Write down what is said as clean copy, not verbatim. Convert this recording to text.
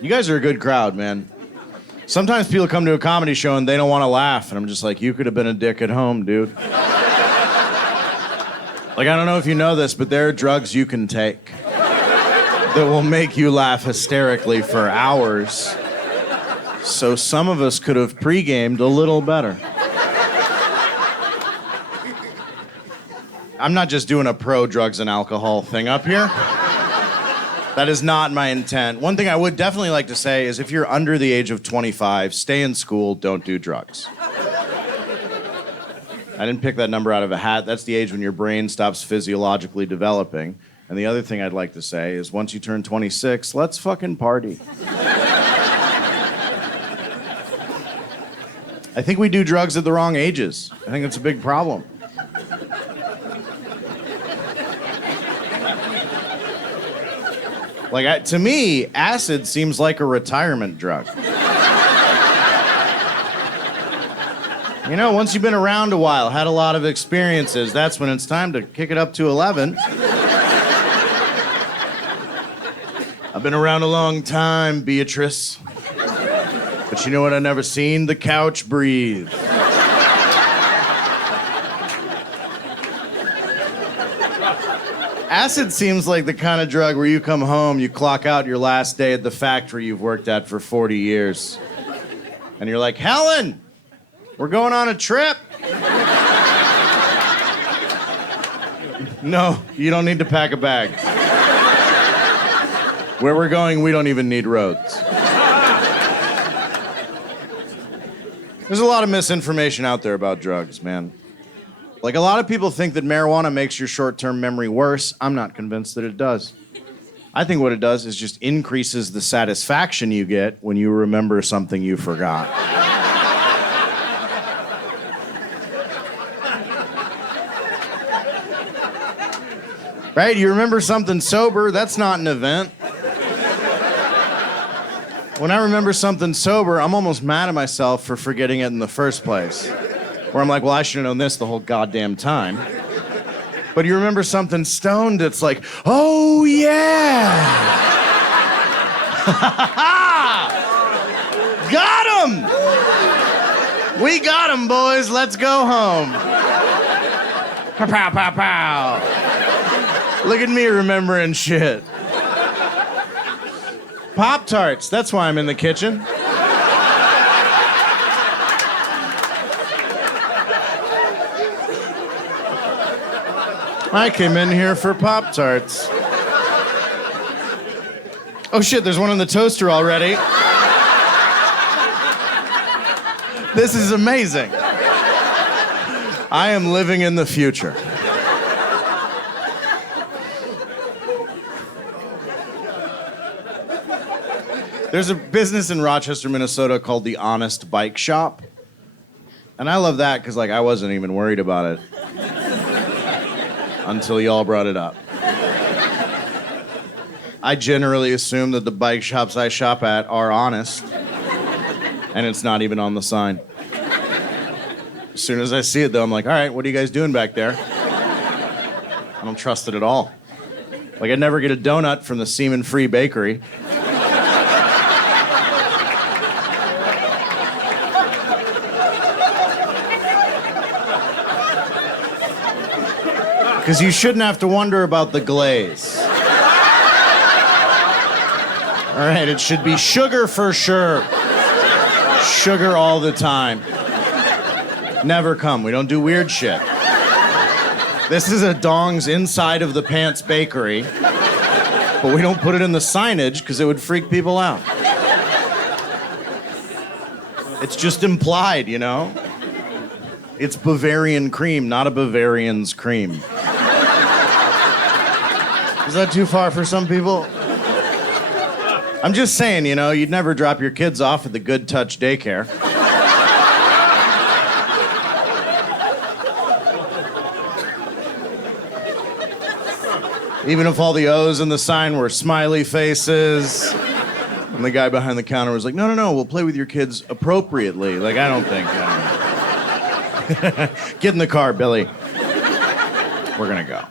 You guys are a good crowd, man. Sometimes people come to a comedy show and they don't want to laugh, and I'm just like, you could have been a dick at home, dude. Like, I don't know if you know this, but there are drugs you can take that will make you laugh hysterically for hours. So some of us could have pre-gamed a little better. I'm not just doing a pro drugs and alcohol thing up here. That is not my intent. One thing I would definitely like to say is if you're under the age of 25, stay in school, don't do drugs. I didn't pick that number out of a hat. That's the age when your brain stops physiologically developing. And the other thing I'd like to say is once you turn 26, let's fucking party. I think we do drugs at the wrong ages. I think it's a big problem. Like, to me, acid seems like a retirement drug. You know, once you've been around a while, had a lot of experiences, that's when it's time to kick it up to 11. I've been around a long time, Beatrice. But you know what I've never seen? The couch breathe. Acid seems like the kind of drug where you come home, you clock out your last day at the factory you've worked at for 40 years. And you're like, Helen, we're going on a trip. No, you don't need to pack a bag. Where we're going, we don't even need roads. There's a lot of misinformation out there about drugs, man. Like, a lot of people think that marijuana makes your short-term memory worse. I'm not convinced that it does. I think what it does is just increases the satisfaction you get when you remember something you forgot. Right? You remember something sober, that's not an event. When I remember something sober, I'm almost mad at myself for forgetting it in the first place. Where I'm like, well, I should have known this the whole goddamn time. But you remember something stoned, it's like, oh, yeah! Got him! We got him, boys. Let's go home. Pow, pow, pow, pow. Look at me remembering shit. Pop-Tarts, that's why I'm in the kitchen. I came in here for Pop-Tarts. Oh shit, there's one in the toaster already. This is amazing. I am living in the future. There's a business in Rochester, Minnesota called the Honest Bike Shop. And I love that because, like, I wasn't even worried about it. Until y'all brought it up. I generally assume that the bike shops I shop at are honest, and it's not even on the sign. As soon as I see it, though, I'm like, all right, what are you guys doing back there? I don't trust it at all. Like, I'd never get a donut from the semen-free bakery. Because you shouldn't have to wonder about the glaze. All right, it should be sugar for sure. Sugar all the time. Never come. We don't do weird shit. This is a dong's inside of the pants bakery, but we don't put it in the signage because it would freak people out. It's just implied, you know? It's Bavarian cream, not a Bavarian's cream. Is that too far for some people? I'm just saying, you know, you'd never drop your kids off at the Good Touch daycare. Even if all the O's in the sign were smiley faces. And the guy behind the counter was like, no, we'll play with your kids appropriately. Like, I don't think... Get in the car, Billy. We're gonna go.